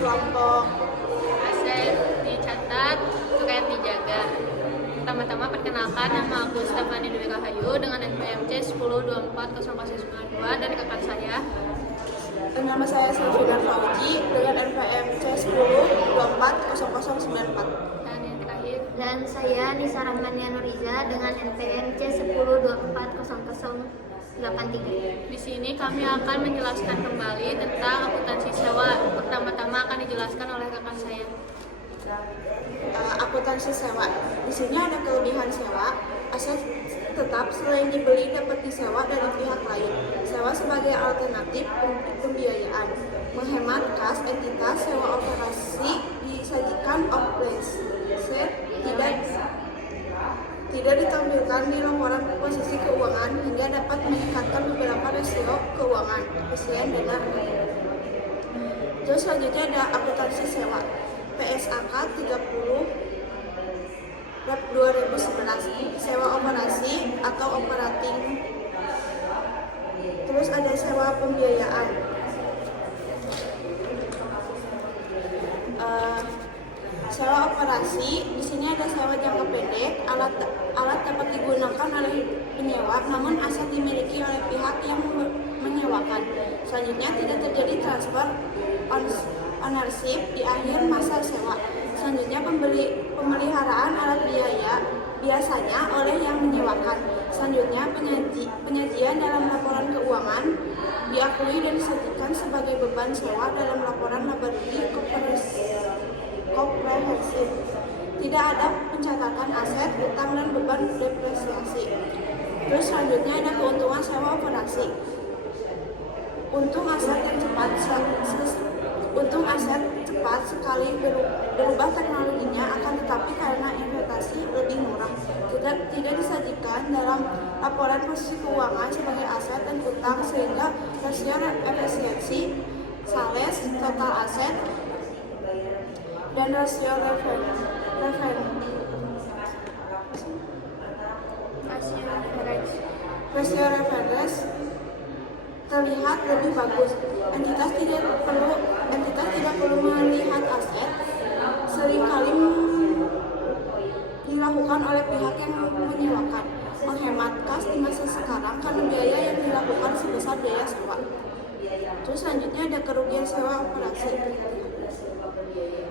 kelompok. Aset dicatat, riwayat dijaga. Pertama-tama perkenalkan, nama aku Stefani Dwi Rahayu dengan NPM C10240092 dan rekan saya. Nama saya Sylvina Fauji dengan NPM C10240094. Dan yang terakhir, Dan saya Nisa Rahmania Nuriza dengan NPM C10240083. di sini kami akan menjelaskan kembali tentang akuntansi sewa. Pertama-tama akan dijelaskan oleh rekan saya. Akuntansi sewa. Di sini ada kelebihan sewa. Aset tetap selain dibeli dapat disewa dari pihak lain. Sewa sebagai alternatif pembiayaan. Menghemat kas entitas sewa operasi disajikan off-balance. Tidak ditampilkan di laporan posisi keuangan hingga dapat meningkatkan beberapa rasio keuangan, efisien dana. Terus selanjutnya ada akuntansi sewa. PSAK 30 Rep 2011, sewa operasi atau operating. Terus ada sewa pembiayaan. Sewa operasi, di sini ada sewa jangka pendek. Alat dapat digunakan oleh penyewa, namun aset dimiliki oleh pihak yang menyewakan. Selanjutnya tidak terjadi transfer ownership di akhir masa sewa. Selanjutnya pemeliharaan alat biasanya oleh yang menyewakan. Selanjutnya penyajian dalam laporan keuangan diakui dan disajikan sebagai beban sewa dalam laporan laba rugi komprehensif. Tidak ada pencatatan aset, utang, dan beban depresiasi. Terus selanjutnya ada keuntungan sewa operasi. Untung aset cepat sekali berubah teknologinya, akan tetapi karena investasi lebih murah, tidak disajikan dalam laporan posisi keuangan sebagai aset dan utang, sehingga rasio efisiensi, sales, total aset, dan rasio reference terlihat lebih bagus. Entitas tidak perlu melihat aset, seringkali dilakukan oleh pihak yang menyewakan. Menghemat kas di masa sekarang karena biaya yang dilakukan sebesar biaya sewa. Terus selanjutnya ada kerugian sewa operasi.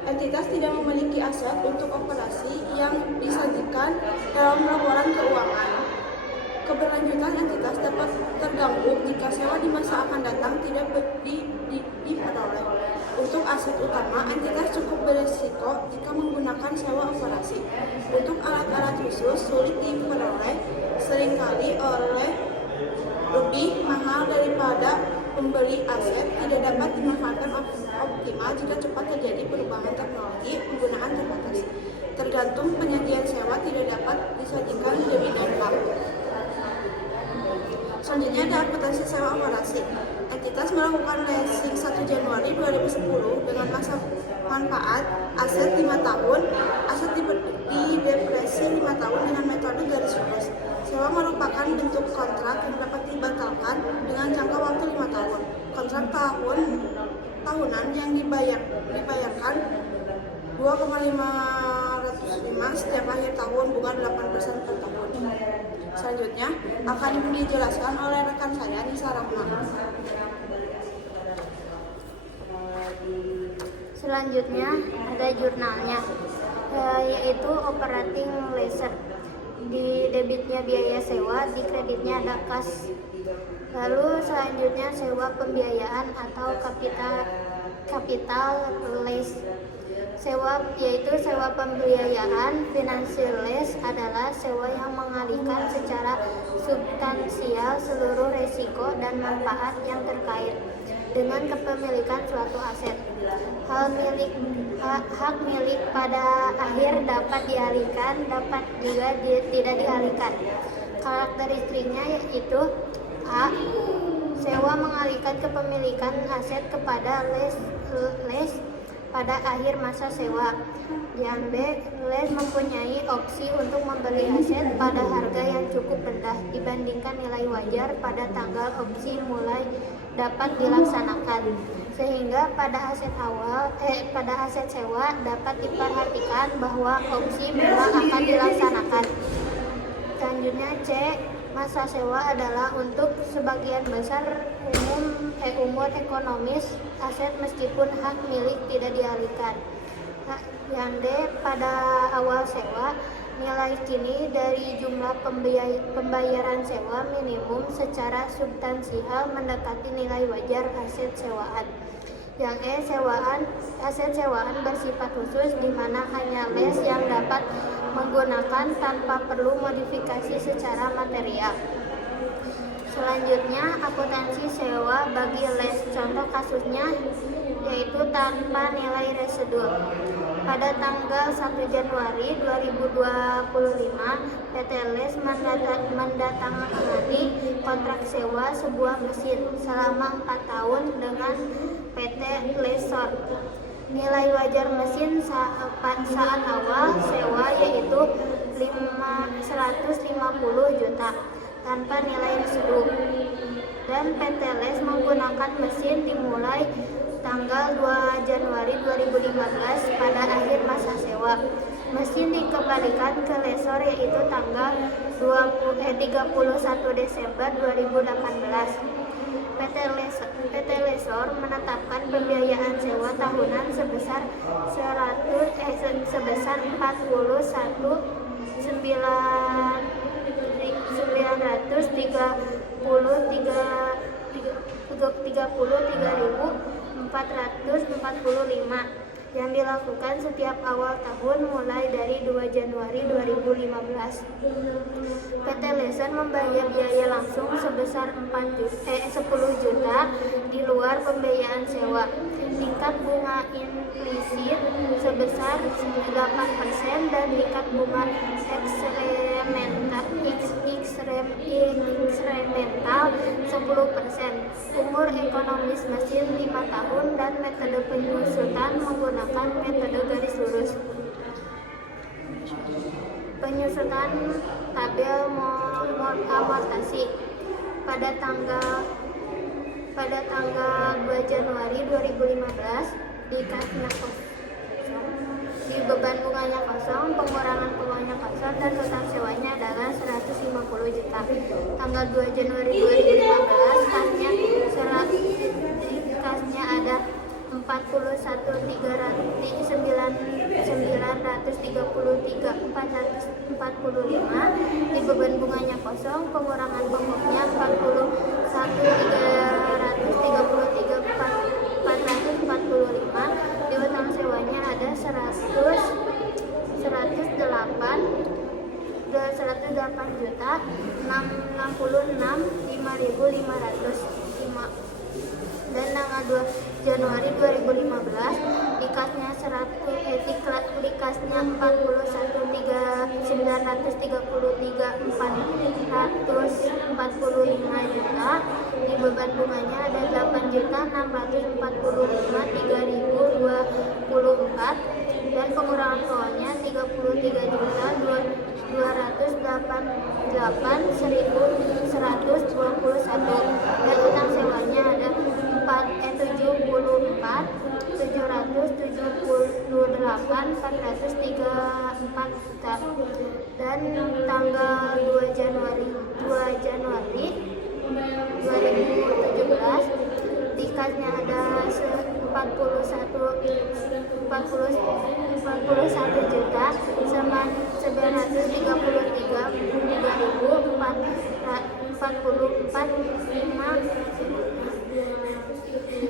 Entitas tidak memiliki aset untuk operasi yang disajikan dalam laporan keuangan. Keberlanjutan entitas dapat terganggu jika sewa di masa akan datang tidak diperoleh. Untuk aset utama, entitas cukup berisiko jika menggunakan sewa operasi. Untuk alat-alat khusus sulit diperoleh, seringkali lebih mahal daripada pembeli aset, tidak dapat dimanfaatkan optimal jika cepat terjadi perubahan teknologi, penggunaan terbatas. Tergantung penyajian sewa tidak dapat disajikan lebih lengkap. Selanjutnya ada akuntansi sewa operasi. Entitas melakukan leasing 1 Januari 2010 dengan masa manfaat aset 5 tahun, aset didepresi 5 tahun dengan metode garis lurus. Sewa merupakan bentuk kontrak yang dapat dibatalkan dengan jangka waktu 5 tahun. Kontrak tahunan yang dibayarkan 2,505 setiap akhir tahun, bunga 8% per tahun. Selanjutnya akan dijelaskan oleh rekan saya Nisa Rahma. Selanjutnya ada jurnalnya, yaitu operating lease. Di debitnya biaya sewa, di kreditnya ada kas. Lalu selanjutnya sewa pembiayaan atau capital lease. Sewa yaitu sewa pembiayaan. Financial lease adalah sewa yang mengalihkan secara substansial seluruh resiko dan manfaat yang terkait dengan kepemilikan suatu aset. Hak milik pada akhir dapat dialihkan, dapat juga tidak dialihkan. Karakteristiknya yaitu A. Sewa mengalihkan kepemilikan aset kepada lease pada akhir masa sewa. Yang B. Lease mempunyai opsi untuk membeli aset pada harga yang cukup rendah dibandingkan nilai wajar pada tanggal opsi mulai dapat dilaksanakan. sehingga pada aset sewa dapat diperhatikan bahwa opsi memang akan dilaksanakan. Selanjutnya C, masa sewa adalah untuk sebagian besar umur ekonomis aset meskipun hak milik tidak dialihkan. Yang D, pada awal sewa nilai kini dari jumlah pembayaran sewa minimum secara substansial mendekati nilai wajar aset sewaan. Yang E, aset sewaan bersifat khusus di mana hanya les yang dapat menggunakan tanpa perlu modifikasi secara material. Selanjutnya, akuntansi sewa bagi les. Contoh kasusnya yaitu tanpa nilai residue. Pada tanggal 1 Januari 2025, PT Les mendatangani kontrak sewa sebuah mesin selama 4 tahun dengan PT Lesor. Nilai wajar mesin saat awal sewa yaitu 150 juta tanpa nilai residue. Dan PT Les menggunakan mesin dimulai tanggal 2 Januari 2015 pada akhir masa sewa. Mesin dikembalikan ke lesor yaitu tanggal 31 Desember 2018. PT Lesor menetapkan pembiayaan sewa tahunan sebesar 933.445 yang dilakukan setiap awal tahun mulai dari 2 Januari 2015. PT Lesor membayar biaya langsung sebesar 10 juta di luar pembiayaan sewa. Tingkat bunga implisit sebesar 8% dan tingkat bunga eksperimental 10%. Umur ekonomis mesin 5 tahun dan metode penyusutan menggunakan metode garis lurus. Penyusutan tabel amortasi pada tanggal 2 Januari 2015 di beban bunganya kosong, pengurangan bunganya kosong, dan total sewanya adalah 150 juta. Tanggal 2 Januari 2015 kasnya ada 41.933.445. Di beban bunganya kosong, pengurangan pokoknya 41.933.445. Di utang sewanya ada 108 juta 666.505. Dan tanggal 2 Januari 2015 dikasnya 41.933.445 juta. Di beban bunganya ada 8.645.324 dan pengurangan pokoknya 33.288.121 dan utang sewanya ada 74.778.434 juta. Dan tanggal 2 Januari 2017 dikasnya ada 41 juta 933.444.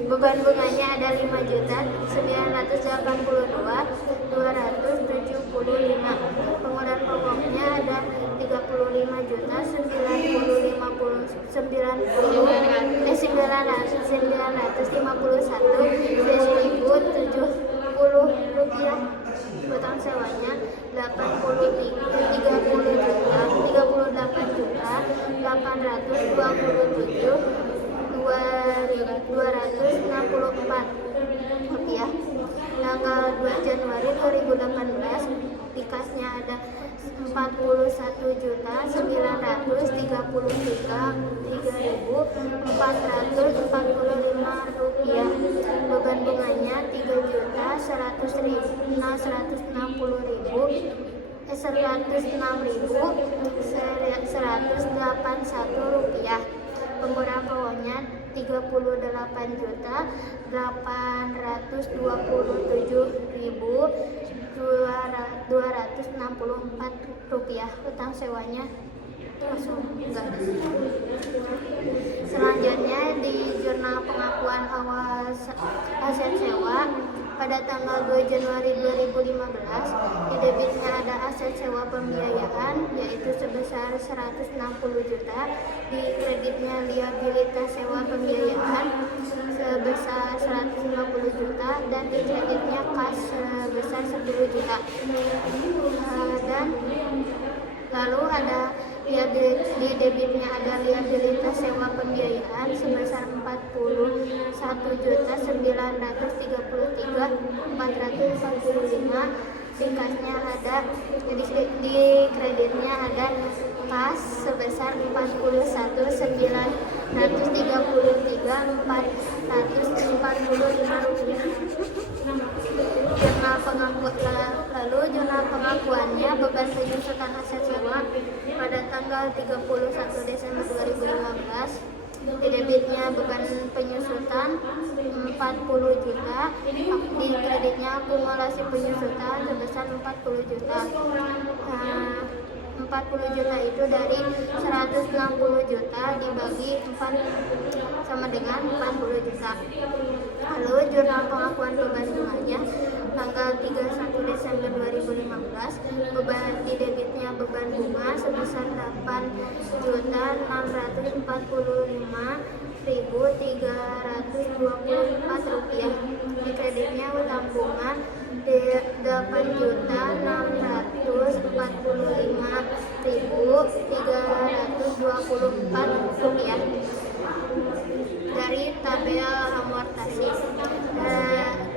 Beban bunganya ada 5.982.275. Pengurangan pokoknya ada 35.951.170 rupiah. Utang sewanya 38.827.264 rupiah. Tanggal 2 Januari 2018 dikasnya ada 41.933.3.445 rupiah. Rp106.181. Penggunaan pokoknya Rp38.287.264. Utang sewanya langsung enggak. Selanjutnya di jurnal pengakuan awal aset sewa pada tanggal 2 Januari 2015, di debitnya ada aset sewa pembiayaan yaitu sebesar 160 juta, di kreditnya liabilitas sewa pembiayaan sebesar 150 juta, dan di kreditnya kas sebesar 10 juta. Dan lalu ada di debitnya ada liabilitas sewa pembiayaan sebesar 41.933.445. Di kasnya ada, di kreditnya ada kas sebesar 41.933.445 jurnal pengakuannya beban penyusutan aset sewa pada tanggal 31 Desember 2015. Di debitnya beban penyusutan 40 juta, di kreditnya akumulasi penyusutan sebesar 40 juta. 40 juta itu dari 160 juta dibagi 4 sama dengan 40 juta. Lalu jurnal pengakuan beban bunganya tanggal 31 Desember 2015, beban di debitnya beban bunga sebesar 8.445.324 rupiah. Di kreditnya utang bunga 8.445.324 rupiah. Dari tabel amortasi.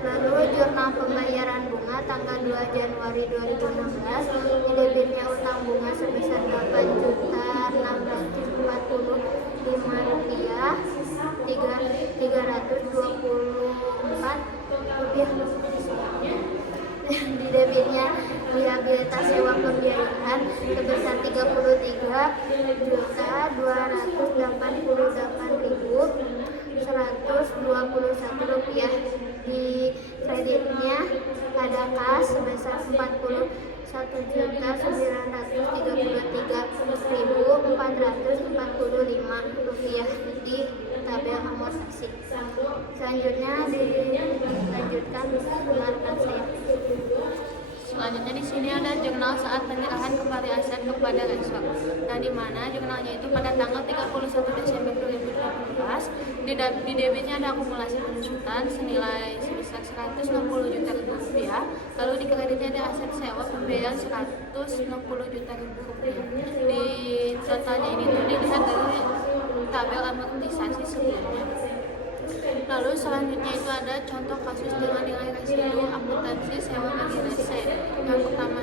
Lalu jurnal pembayaran bunga tanggal 2 Januari 2016, di debitnya utang bunga sebesar 8.645.324 rupiah. Di debitnya liabilitas sewa pembiayaan sebesar 33.288.121 rupiah. Di kreditnya ada kas sebesar 41.933.445 rupiah di tabel amortasi. Selanjutnya dilanjutkan, dengarkan saya. Selanjutnya di sini ada jurnal saat penyerahan kembali aset kepada Resok, yang dimana jurnalnya itu pada tanggal 31 Desember 2018. Di debitnya ada akumulasi penyusutan senilai sebesar 160 juta rupiah. Lalu di kreditnya ada aset sewa pembiayaan 160 juta rupiah. Di totalnya ini tuh dilihat dari tabel amortisasi sebelumnya. Lalu selanjutnya itu ada contoh kasus dengan nilai residu akuntansi sewa bagi rese. Yang pertama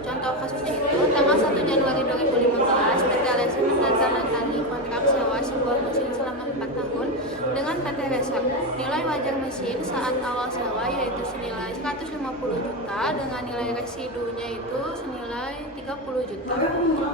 contoh kasusnya itu tanggal 1 Januari 2015, PT Rese menandatangani kontrak sewa sebuah mesin selama 4 tahun dengan PT Resek. Nilai wajar mesin saat awal sewa yaitu senilai 150 juta dengan nilai residunya itu senilai 30 juta.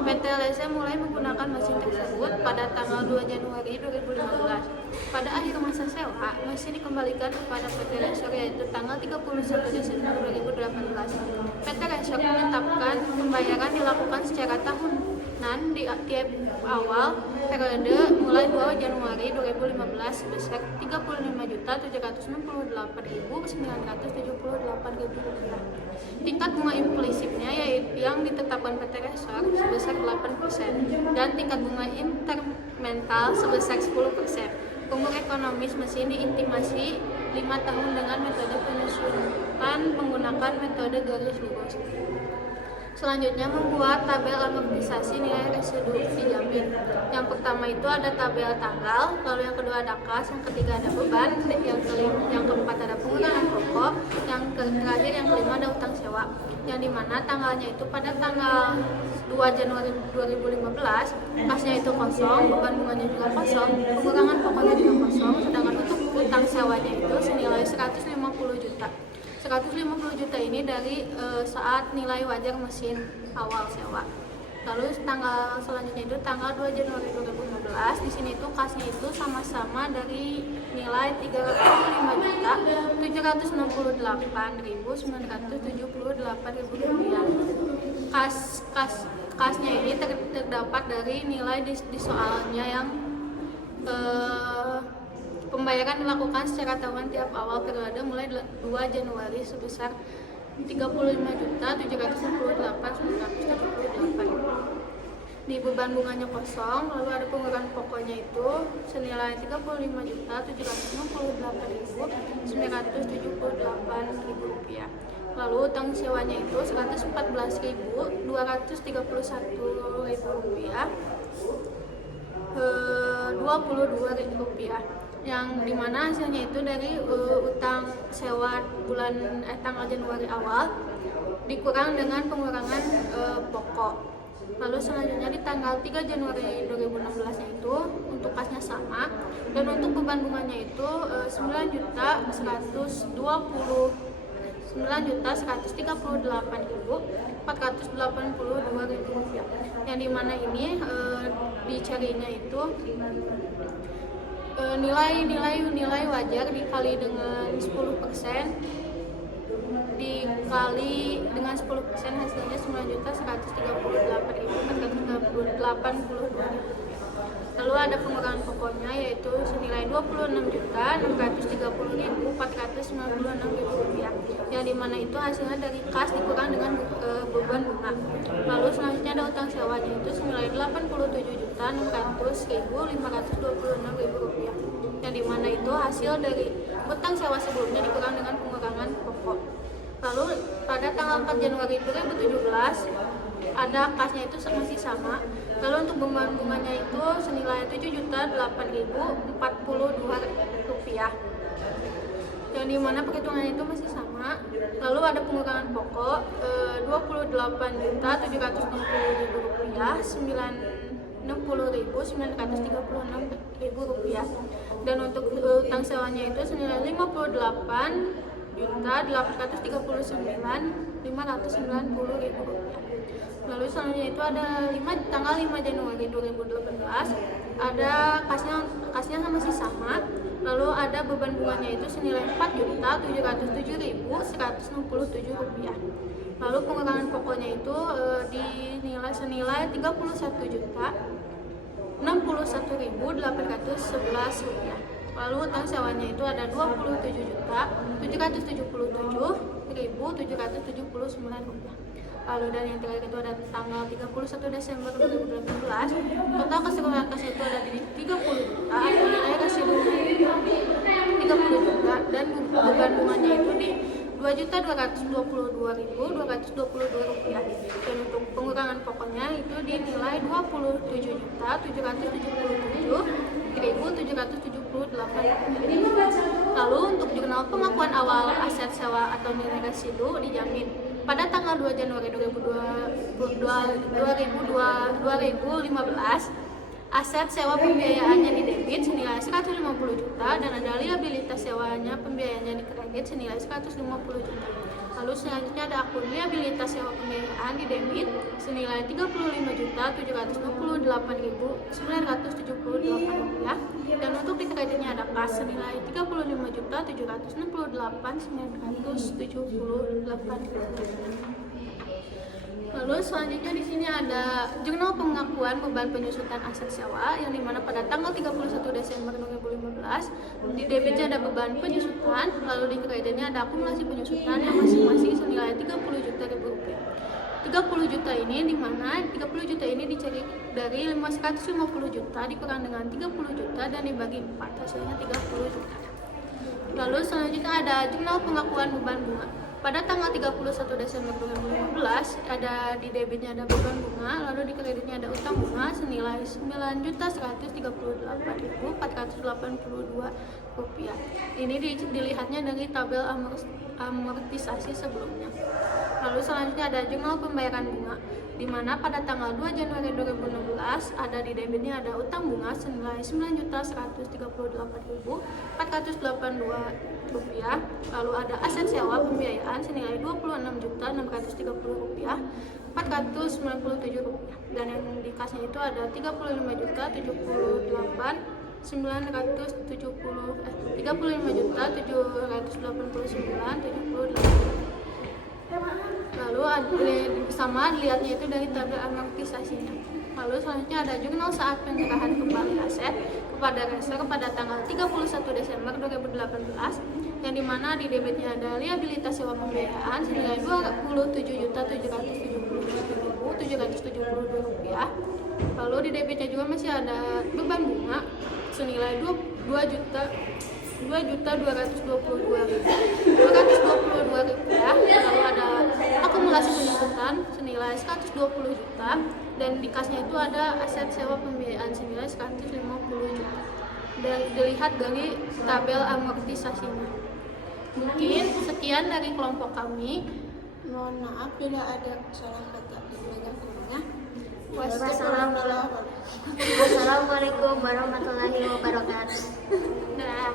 PT Rese mulai menggunakan mesin tersebut pada tanggal 2 Januari 2015. Pada akhir masa sewa, mesin dikembalikan kepada PT Resek yaitu tanggal 31 Desember 2018. PT Resek menetapkan pembayaran dilakukan secara tahunan di tiap awal periode mulai 2 Januari 2015 sebesar Rp35.788.978. Tingkat bunga implisitnya yaitu yang ditetapkan PT Resek sebesar 8% dan tingkat bunga incremental sebesar 10%. Umur ekonomis mesin diintimasi 5 tahun dengan metode penyusutan menggunakan metode garis lurus. Selanjutnya membuat tabel amortisasi nilai residu dijamin. Yang pertama itu ada tabel tanggal, lalu yang kedua ada kas, yang ketiga ada beban, yang keempat ada penggunaan pokok, yang terakhir yang kelima ada utang sewa. Yang dimana tanggalnya itu pada tanggal 2 Januari 2015, kasnya itu kosong, beban bunganya juga kosong, pengurangan pokoknya juga kosong, sedangkan untuk utang sewanya itu senilai 150 juta. 150 juta ini dari saat nilai wajar mesin awal sewa. Lalu tanggal selanjutnya itu tanggal 2 Januari 2015, di sini itu kasnya itu sama-sama dari nilai 355.968.978 rupiah. Kasnya ini terdapat dari nilai di soalnya yang pembayaran dilakukan secara tahunan tiap awal periode mulai 2 Januari sebesar 35.768.978. Di beban bunganya kosong, lalu ada pengurangan pokoknya itu senilai 35.768.978 rupiah. Lalu utang sewanya itu 114.231 rupiah, 22 rupiah, yang dimana hasilnya itu dari utang sewa bulan tanggal Januari awal dikurang dengan pengurangan pokok. Lalu selanjutnya di tanggal 3 Januari 2016 itu untuk kasnya sama, dan untuk beban bunganya itu 9.138.482 rupiah, yang dimana ini dicarinya itu nilai wajar dikali dengan 10%, dikali dengan 10% hasilnya 9.138.482. Lalu ada pengurangan pokoknya yaitu senilai 26.930.496 rupiah, yang dimana itu hasilnya dari kas dikurang dengan beban bunga. Lalu selanjutnya ada utang sewanya itu senilai 87.600.526 rupiah, yang dimana itu hasil dari utang sewa sebelumnya dikurang dengan pengurangan pokok. Lalu pada tanggal 4 Januari 2017 ada kasnya itu masih sama. Lalu untuk beban bunganya itu senilai 7.008.040 rupiah, yang dimana perhitungannya itu masih sama. Lalu ada pengurangan pokok 28.760.000 rupiah, 60.936.000 rupiah, dan untuk utang sewanya itu senilai 58.839.590.000 rupiah. Lalu selanjutnya itu ada tanggal 5 Januari 2018 ada kasnya masih sama. Lalu ada beban bunganya itu senilai 4.707.167 rupiah. Lalu pengurangan pokoknya itu dinilai senilai 31.061.811 rupiah. Lalu utang sewanya itu ada 27.777.779 rupiah. Lalu dan yang terakhir itu ada tanggal 31 Desember 2018, total keseluruhan kas itu ada di 30 juta, nilai residu 30 juta, dan beban bunganya itu di 2.222.222 rupiah, dan untuk pengurangan pokoknya itu dinilai 27.778.000. Lalu untuk jurnal pengakuan awal aset sewa atau nilai residu dijamin pada tanggal 2 Januari 2015, aset sewa pembiayaannya didebit senilai 150 juta dan ada liabilitas sewanya pembiayaannya dikredit senilai 150 juta. Lalu selanjutnya ada akun liabilitas sewa pembiayaan didebit senilai 35.768.978 rupiah, dan untuk dikreditnya ada kas senilai 35.768.978. Lalu selanjutnya di sini ada jurnal pengakuan beban penyusutan aset sewa, yang dimana pada tanggal 31 Desember 2015 di debitnya ada beban penyusutan, lalu di kreditnya ada akumulasi penyusutan yang masing-masing senilai 30 juta rupiah. 30 juta ini dimana 30 juta ini dicari dari 150 juta dikurang dengan 30 juta dan dibagi 4, hasilnya 30 juta. Lalu selanjutnya ada jurnal pengakuan beban bunga. Pada tanggal 31 Desember 2015 ada di debitnya ada beban bunga, lalu di kreditnya ada utang bunga senilai 9.138.482 rupiah. Ini dilihatnya dari tabel amortisasi sebelumnya. Lalu selanjutnya ada jurnal pembayaran bunga, di mana pada tanggal 2 Januari 2016 2018 ada di debitnya ada utang bunga senilai Rp9.138.482, lalu ada aset sewa pembiayaan senilai Rp26.637.497, dan yang di kasnya itu ada Rp35.789.78. Lalu sama dilihatnya itu dari tabel amortisasinya. Lalu selanjutnya ada jurnal saat penyerahan kembali aset kepada Resor pada tanggal 31 Desember 2018, yang dimana di debitnya ada liabilitas sewa pembiayaan senilai Rp27.777.772. Lalu di debitnya juga masih ada beban bunga senilai Rp2.222.222. Lalu ada akumulasi penuntutan senilai Rp120 juta, dan di kasnya itu ada aset sewa pembiayaan senilai Rp150 juta. Dan dilihat dari tabel amortisasinya. Mungkin sekian dari kelompok kami. Mohon maaf bila ada salah kata dan banyak kurangnya. Wassalamualaikum warahmatullahi wabarakatuh. Nah.